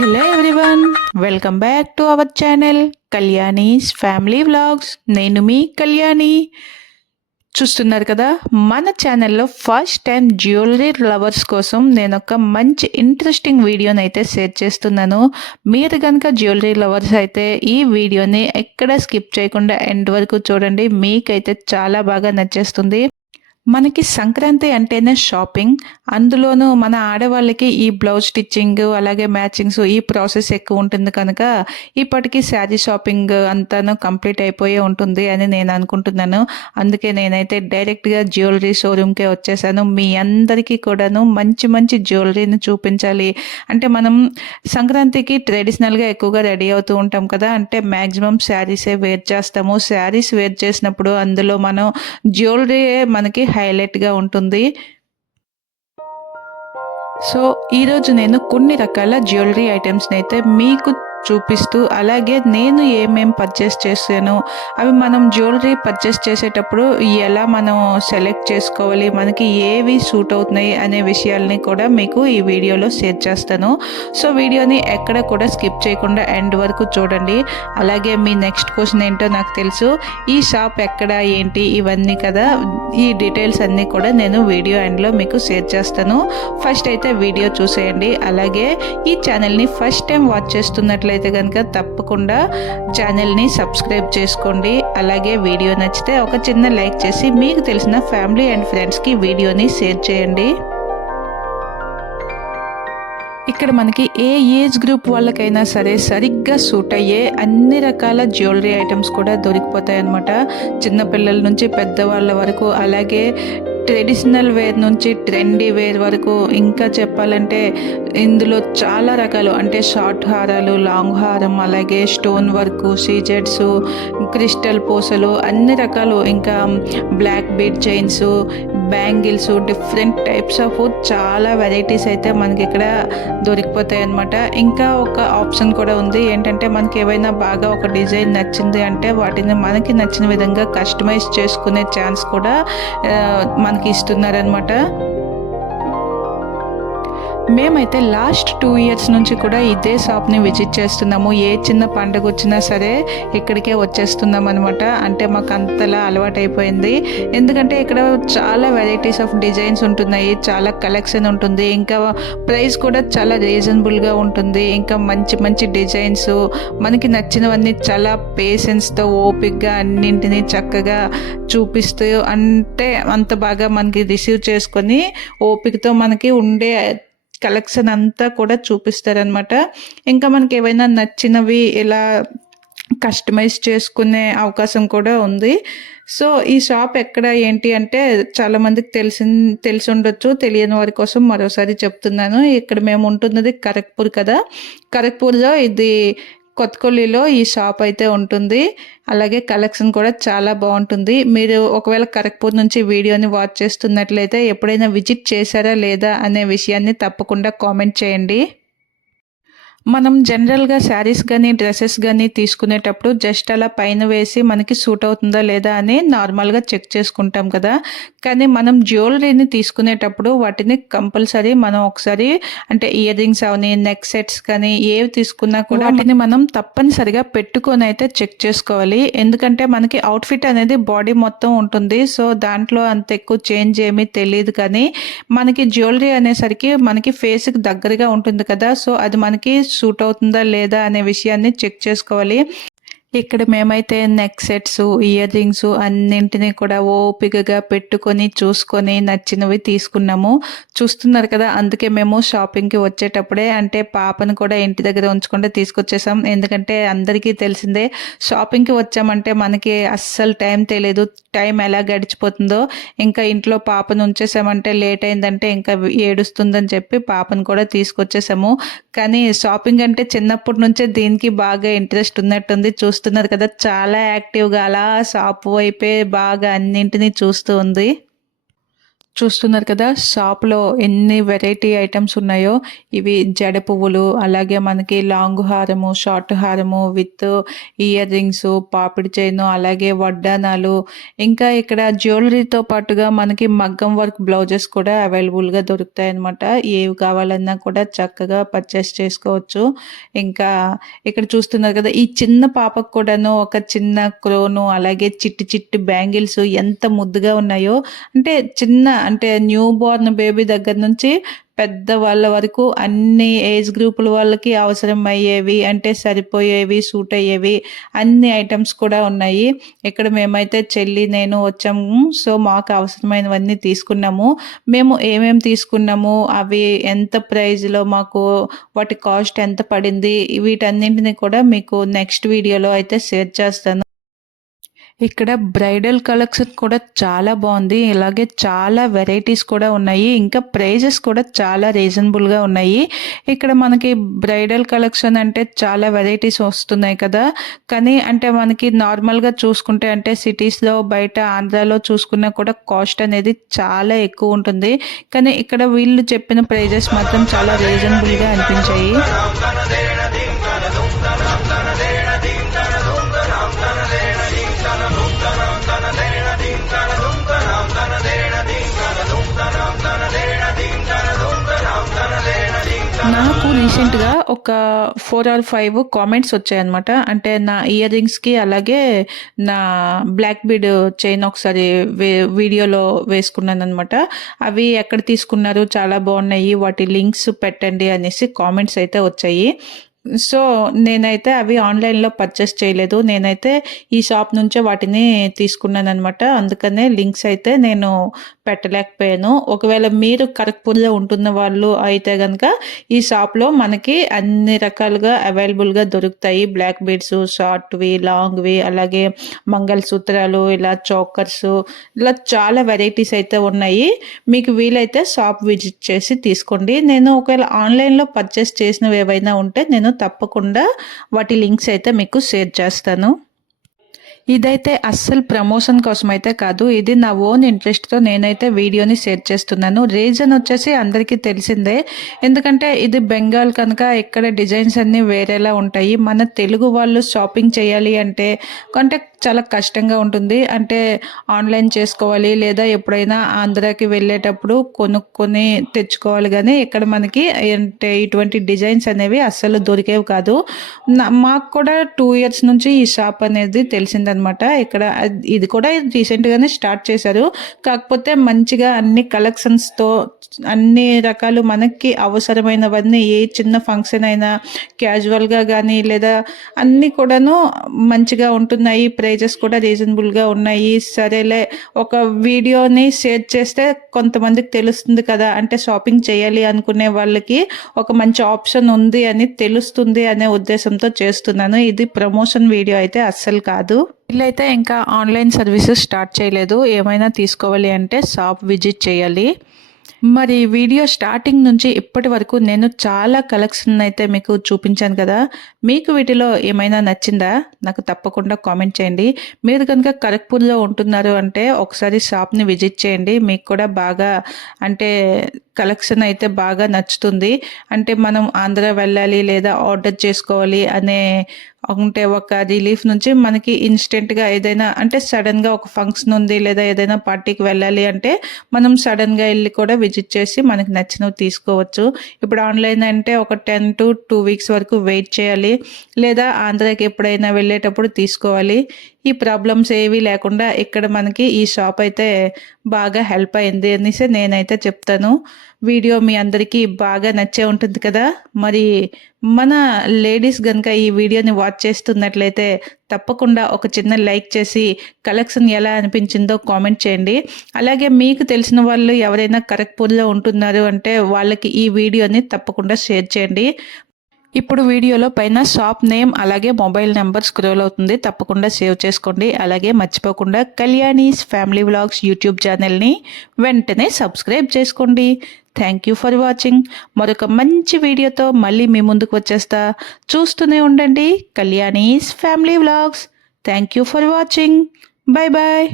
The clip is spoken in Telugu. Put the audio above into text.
Hello everyone, welcome back to our channel Kalyani's family vlogs. నేను మీ కళ్యాణి. చూస్తున్నారు కదా, మన ఛానల్లో ఫస్ట్ టైం జ్యువెలరీ లవర్స్ కోసం నేను ఒక మంచి ఇంట్రెస్టింగ్ వీడియోని అయితే షేర్ చేస్తున్నాను. మీరు కనుక జ్యువెలరీ లవర్స్ అయితే ఈ వీడియోని ఎక్కడ స్కిప్ చేయకుండా ఎండ్ వరకు చూడండి. మీకైతే చాలా బాగా నచ్చేస్తుంది. మనకి సంక్రాంతి అంటేనే షాపింగ్. అందులోనూ మన ఆడవాళ్ళకి ఈ బ్లౌజ్ స్టిచ్చింగ్ అలాగే మ్యాచింగ్స్ ఈ ప్రాసెస్ ఎక్కువ ఉంటుంది కనుక ఇప్పటికీ శారీ షాపింగ్ అంతాను కంప్లీట్ అయిపోయి ఉంటుంది అని నేను అనుకుంటున్నాను. అందుకే నేనైతే డైరెక్ట్గా జ్యువెలరీ షోరూమ్కే వచ్చేసాను. మీ అందరికీ కూడాను మంచి మంచి జ్యువెలరీని చూపించాలి. అంటే మనం సంక్రాంతికి ట్రెడిషనల్గా ఎక్కువగా రెడీ అవుతూ ఉంటాం కదా, అంటే మ్యాక్సిమం శారీసే వేర్ చేస్తాము. శారీస్ వేర్ చేసినప్పుడు అందులో మనం జ్యువెలరీ మనకి హైలైట్గా ఉంటుంది. సో ఈరోజు నేను కొన్ని రకాల జ్యువెలరీ ఐటమ్స్ని అయితే మీకు చూపిస్తూ, అలాగే నేను ఏమేం పర్చేస్ చేశాను, అవి మనం జ్యువెలరీ పర్చేస్ చేసేటప్పుడు ఎలా మనం సెలెక్ట్ చేసుకోవాలి, మనకి ఏవి సూట్ అవుతున్నాయి అనే విషయాల్ని కూడా మీకు ఈ వీడియోలో షేర్ చేస్తాను. సో వీడియోని ఎక్కడ కూడా స్కిప్ చేయకుండా ఎండ్ వరకు చూడండి. అలాగే మీ నెక్స్ట్ క్వశ్చన్ ఏంటో నాకు తెలుసు, ఈ షాప్ ఎక్కడ ఏంటి ఇవన్నీ కదా, ఈ డీటెయిల్స్ అన్నీ కూడా నేను వీడియో ఎండ్లో మీకు షేర్ చేస్తాను. ఫస్ట్ అయితే వీడియో చూసేయండి. అలాగే ఈ ఛానల్ని ఫస్ట్ టైం వాచ్ చేస్తున్నట్లయితే కనుక తప్పకుండా ఛానల్ని సబ్స్క్రైబ్ చేసుకోండి. అలాగే వీడియో నచ్చితే ఒక చిన్న లైక్ చేసి మీకు తెలిసిన ఫ్యామిలీ అండ్ ఫ్రెండ్స్కి వీడియోని షేర్ చేయండి. ఇక్కడ మనకి ఏ ఏజ్ గ్రూప్ వాళ్ళకైనా సరే సరిగ్గా సూట్ అయ్యే అన్ని రకాల జ్యువెలరీ ఐటమ్స్ కూడా దొరికిపోతాయి అన్నమాట. చిన్నపిల్లల నుంచి పెద్దవాళ్ళ వరకు, అలాగే ట్రెడిషనల్ వేర్ నుంచి ట్రెండీ వేర్ వరకు, ఇంకా చెప్పాలంటే ఇందులో చాలా రకాలు, అంటే షార్ట్ హారాలు, లాంగ్ హారం, అలాగే స్టోన్ వర్క్, సీజెడ్స్, క్రిస్టల్ పూసలు, అన్ని రకాలు, ఇంకా black bead chains, bangles, different types of చాలా వెరైటీస్ అయితే మనకి ఇక్కడ దొరికిపోతాయి అన్నమాట. ఇంకా ఒక ఆప్షన్ కూడా ఉంది, ఏంటంటే మనకి ఏవైనా బాగా ఒక డిజైన్ నచ్చింది అంటే వాటిని మనకి నచ్చిన విధంగా కస్టమైజ్ చేసుకునే ఛాన్స్ కూడా మనకి ఇస్తున్నారనమాట. మేమైతే లాస్ట్ 2 years నుంచి కూడా ఇదే షాప్ని విజిట్ చేస్తున్నాము. ఏ చిన్న పండుగ వచ్చినా సరే ఇక్కడికే వచ్చేస్తున్నాం అనమాట. అంటే మాకు అంతలా అలవాటైపోయింది. ఎందుకంటే ఇక్కడ చాలా వెరైటీస్ ఆఫ్ డిజైన్స్ ఉంటున్నాయి, చాలా కలెక్షన్ ఉంటుంది, ఇంకా ప్రైస్ కూడా చాలా రీజనబుల్గా ఉంటుంది. ఇంకా మంచి మంచి డిజైన్స్ మనకి నచ్చినవన్నీ చాలా పేషెన్స్తో ఓపిక్గా అన్నింటినీ చక్కగా చూపిస్తూ, అంటే అంత బాగా మనకి రిసీవ్ చేసుకొని ఓపికతో మనకి ఉండే కలెక్షన్ అంతా కూడా చూపిస్తారనమాట. ఇంకా మనకి ఏవైనా నచ్చినవి ఇలా కస్టమైజ్ చేసుకునే అవకాశం కూడా ఉంది. సో ఈ షాప్ ఎక్కడ ఏంటి అంటే చాలామందికి తెలిసి ఉండొచ్చు, తెలియని వారి కోసం మరోసారి చెప్తున్నాను. ఇక్కడ మేము ఉంటున్నది ఖరగ్పూర్ కదా, ఖరగ్పూర్లో ఇది కొత్తకొల్లిలో ఈ షాప్ అయితే ఉంటుంది. అలాగే కలెక్షన్ కూడా చాలా బాగుంటుంది. మీరు ఒకవేళ ఖరగ్పూర్ నుంచి వీడియోని వాచ్ చేస్తున్నట్లయితే ఎప్పుడైనా విజిట్ చేశారా లేదా అనే విషయాన్ని తప్పకుండా కామెంట్ చేయండి. మనం జనరల్గా శారీస్ కానీ డ్రెస్సెస్ కానీ తీసుకునేటప్పుడు జస్ట్ అలా పైన వేసి మనకి సూట్ అవుతుందా లేదా అని నార్మల్గా చెక్ చేసుకుంటాం కదా, కానీ మనం జ్యువెలరీని తీసుకునేటప్పుడు వాటిని కంపల్సరీ మనం ఒకసారి, అంటే ఇయర్ రింగ్స్ అవని, నెక్ సెట్స్ కానీ ఏవి తీసుకున్నా కూడా వాటిని మనం తప్పనిసరిగా పెట్టుకొని అయితే చెక్ చేసుకోవాలి. ఎందుకంటే మనకి అవుట్ఫిట్ అనేది బాడీ మొత్తం ఉంటుంది. సో దాంట్లో అంత ఎక్కువ చేంజ్ ఏమీ తెలియదు, కానీ మనకి జ్యువెలరీ అనేసరికి మనకి ఫేస్కి దగ్గరగా ఉంటుంది కదా, సో అది మనకి సూట్ అవుతుందా లేదా అనే విషయాన్ని చెక్ చేసుకోవాలి. ఇక్కడ మేమైతే నెక్ సెట్స్, ఇయర్ రింగ్స్ అన్నింటినీ కూడా ఓపికగా పెట్టుకొని చూసుకొని నచ్చినవి తీసుకున్నాము. చూస్తున్నారు కదా, అందుకే మేము షాపింగ్కి వచ్చేటప్పుడే, అంటే పాపను కూడా ఇంటి దగ్గర ఉంచకుండా తీసుకొచ్చేసాం. ఎందుకంటే అందరికీ తెలిసిందే, షాపింగ్కి వచ్చామంటే మనకి అస్సలు టైం తెలియదు, టైం ఎలా గడిచిపోతుందో. ఇంకా ఇంట్లో పాపను ఉంచేసామంటే లేట్ అయిందంటే ఇంకా ఏడుస్తుందని చెప్పి పాపను కూడా తీసుకొచ్చేసాము. కానీ షాపింగ్ అంటే చిన్నప్పటి నుంచే దీనికి బాగా ఇంట్రెస్ట్ ఉన్నట్టుంది. చూస్తున్నారు కదా, చాలా యాక్టివ్గా అలా షాప్ వైపే బాగా అన్నింటినీ చూస్తూ ఉంది. చూస్తున్నారు కదా షాప్లో ఎన్ని వెరైటీ ఐటమ్స్ ఉన్నాయో. ఇవి జడ పువ్వులు, అలాగే మనకి లాంగ్ హారము, షార్ట్ హారము విత్ ఇయర్ రింగ్స్, పాపిడి చైను, అలాగే వడ్డానాలు, ఇంకా ఇక్కడ జ్యువెలరీతో పాటుగా మనకి మగ్గం వర్క్ బ్లౌజెస్ కూడా అవైలబుల్గా దొరుకుతాయి అన్నమాట. ఏవి కావాలన్నా కూడా చక్కగా పర్చేస్ చేసుకోవచ్చు. ఇంకా ఇక్కడ చూస్తున్నారు కదా ఈ చిన్న పాపకు కూడాను ఒక చిన్న క్రోను, అలాగే చిట్టి చిట్టి బ్యాంగిల్స్ ఎంత ముద్దుగా ఉన్నాయో. అంటే న్యూ బోర్న్ బేబీ దగ్గర నుంచి పెద్ద వాళ్ళ వరకు అన్ని ఏజ్ గ్రూపుల వాళ్ళకి అవసరం అయ్యేవి, అంటే సరిపోయేవి, సూట్ అయ్యేవి అన్ని ఐటమ్స్ కూడా ఉన్నాయి. ఇక్కడ మేమైతే చెల్లి నేను వచ్చాము. సో మాకు అవసరమైనవన్నీ తీసుకున్నాము. మేము ఏమేమి తీసుకున్నాము, అవి ఎంత ప్రైజ్లో, మాకు వాటి కాస్ట్ ఎంత పడింది, వీటన్నింటిని కూడా మీకు నెక్స్ట్ వీడియోలో అయితే షేర్ చేస్తాను. ఇక్కడ బ్రైడల్ కలెక్షన్ కూడా చాలా బాగుంది. ఇలాగే చాలా వెరైటీస్ కూడా ఉన్నాయి. ఇంకా ప్రైజెస్ కూడా చాలా రీజనబుల్గా ఉన్నాయి. ఇక్కడ మనకి బ్రైడల్ కలెక్షన్ అంటే చాలా వెరైటీస్ వస్తున్నాయి కదా. కానీ అంటే మనకి నార్మల్గా చూసుకుంటే అంటే సిటీస్లో బయట ఆంధ్రాలో చూసుకున్నా కూడా కాస్ట్ అనేది చాలా ఎక్కువ ఉంటుంది. కానీ ఇక్కడ వీళ్ళు చెప్పిన ప్రైజెస్ మాత్రం చాలా రీజనబుల్గా అనిపించాయి. నాకు రీసెంట్గా ఒక 4 or 5 కామెంట్స్ వచ్చాయన్నమాట. అంటే నా ఇయర్ రింగ్స్కి, అలాగే నా బ్లాక్ బీడ్ చైన్ ఒకసారి వీడియోలో వేసుకున్నాను అనమాట. అవి ఎక్కడ తీసుకున్నారు, చాలా బాగున్నాయి, వాటి లింక్స్ పెట్టండి అనేసి కామెంట్స్ అయితే వచ్చాయి. సో నేనైతే అవి ఆన్లైన్లో పర్చేస్ చేయలేదు. నేనైతే ఈ షాప్ నుంచే వాటిని తీసుకున్నాను అనమాట. అందుకనే లింక్స్ అయితే నేను పెట్టలేకపోయాను. ఒకవేళ మీరు ఖరగ్పూర్లో ఉంటున్న వాళ్ళు అయితే కనుక ఈ షాప్లో మనకి అన్ని రకాలుగా అవైలబుల్గా దొరుకుతాయి. బ్లాక్ బీడ్స్, షార్ట్వి, లాంగ్వి, అలాగే మంగళసూత్రాలు, ఇలా చోకర్స్, ఇలా చాలా వెరైటీస్ అయితే ఉన్నాయి. మీకు వీలైతే షాప్ విజిట్ చేసి తీసుకోండి. నేను ఒకవేళ ఆన్లైన్లో పర్చేస్ చేసినవి ఏవైనా ఉంటే నేను తప్పకుండా వాటి లింక్స్ అయితే మీకు షేర్ చేస్తాను. ఇదైతే అస్సలు ప్రమోషన్ కోసం అయితే కాదు. ఇది నా ఓన్ ఇంట్రెస్ట్తో నేనైతే వీడియోని షేర్ చేస్తున్నాను. రీజన్ వచ్చేసి అందరికీ తెలిసిందే. ఎందుకంటే ఇది బెంగాల్ కనుక ఇక్కడ డిజైన్స్ అన్నీ వేరేలా ఉంటాయి. మన తెలుగు వాళ్ళు షాపింగ్ చేయాలి అంటే చాలా కష్టంగా ఉంటుంది. అంటే ఆన్లైన్ చేసుకోవాలి, లేదా ఎప్పుడైనా ఆంధ్రాకి వెళ్ళేటప్పుడు కొనుక్కొని తెచ్చుకోవాలి. కానీ ఇక్కడ మనకి అంటే ఇటువంటి డిజైన్స్ అనేవి అస్సలు దొరికేవి కాదు. మాకు కూడా 2 years నుంచి ఈ షాప్ అనేది తెలిసిందనమాట. ఇక్కడ ఇది కూడా రీసెంట్గానే స్టార్ట్ చేశారు. కాకపోతే మంచిగా అన్ని కలెక్షన్స్తో అన్ని రకాలు మనకి అవసరమైనవన్నీ, ఏ చిన్న ఫంక్షన్ అయినా క్యాజువల్గా కానీ లేదా అన్నీ కూడాను మంచిగా ఉంటున్నాయి. ప్రైజెస్ కూడా రీజనబుల్గా ఉన్నాయి. సరేలే ఒక వీడియోని షేర్ చేస్తే కొంతమందికి తెలుస్తుంది కదా, అంటే షాపింగ్ చేయాలి అనుకునే వాళ్ళకి ఒక మంచి ఆప్షన్ ఉంది అని తెలుస్తుంది అనే ఉద్దేశంతో చేస్తున్నాను. ఇది ప్రమోషన్ వీడియో అయితే అస్సలు కాదు. వీళ్ళైతే ఇంకా ఆన్లైన్ సర్వీసెస్ స్టార్ట్ చేయలేదు. ఏమైనా తీసుకోవాలి అంటే షాప్ విజిట్ చేయాలి. మరి వీడియో స్టార్టింగ్ నుంచి ఇప్పటి వరకు నేను చాలా కలెక్షన్ అయితే మీకు చూపించాను కదా. మీకు వీటిలో ఏమైనా నచ్చిందా నాకు తప్పకుండా కామెంట్ చేయండి. మీరు కనుక ఖరగ్పూర్లో ఉంటున్నారు అంటే ఒకసారి షాప్ని విజిట్ చేయండి. మీకు కూడా బాగా అంటే కలెక్షన్ అయితే బాగా నచ్చుతుంది. అంటే మనం ఆంధ్ర వెళ్ళాలి లేదా ఆర్డర్ చేసుకోవాలి అనే అంటే ఒక రిలీఫ్ నుంచి మనకి ఇన్స్టెంట్గా ఏదైనా అంటే సడన్గా ఒక ఫంక్షన్ ఉంది లేదా ఏదైనా పార్టీకి వెళ్ళాలి అంటే మనం సడన్గా వెళ్ళి కూడా విజిట్ చేసి మనకి నచ్చినవి తీసుకోవచ్చు. ఇప్పుడు ఆన్లైన్ అంటే ఒక 10 to 2 weeks వరకు వెయిట్ చేయాలి, లేదా ఆంధ్రాకి ఎప్పుడైనా వెళ్ళేటప్పుడు తీసుకోవాలి. ఈ ప్రాబ్లమ్స్ ఏవి లేకుండా ఇక్కడ మనకి ఈ షాప్ అయితే బాగా హెల్ప్ అయింది అనేసి నేనైతే చెప్తాను. వీడియో మీ అందరికీ బాగా నచ్చే ఉంటుంది కదా. మరి మన లేడీస్ కనుక ఈ వీడియోని వాచ్ చేస్తున్నట్లయితే తప్పకుండా ఒక చిన్న లైక్ చేసి కలెక్షన్ ఎలా అనిపించిందో కామెంట్ చేయండి. అలాగే మీకు తెలిసిన వాళ్ళు ఎవరైనా ఖరగ్పూర్లో ఉంటున్నారు అంటే వాళ్ళకి ఈ వీడియోని తప్పకుండా షేర్ చేయండి. ఇప్పుడు వీడియోలో పైన షాప్ నేమ్ అలాగే మొబైల్ నెంబర్ స్క్రోల్ అవుతుంది. తప్పకుండా సేవ్ చేసుకోండి. అలాగే మర్చిపోకుండా కళ్యాణీస్ ఫ్యామిలీ వ్లాగ్స్ యూట్యూబ్ ఛానల్ని వెంటనే సబ్స్క్రైబ్ చేసుకోండి. Thank you for watching. మరొక మంచి వీడియోతో మళ్ళీ మీ ముందుకు వచ్చేస్తా. చూస్తూనే ఉండండి Kalyani's family vlogs. Thank you for watching. Bye bye.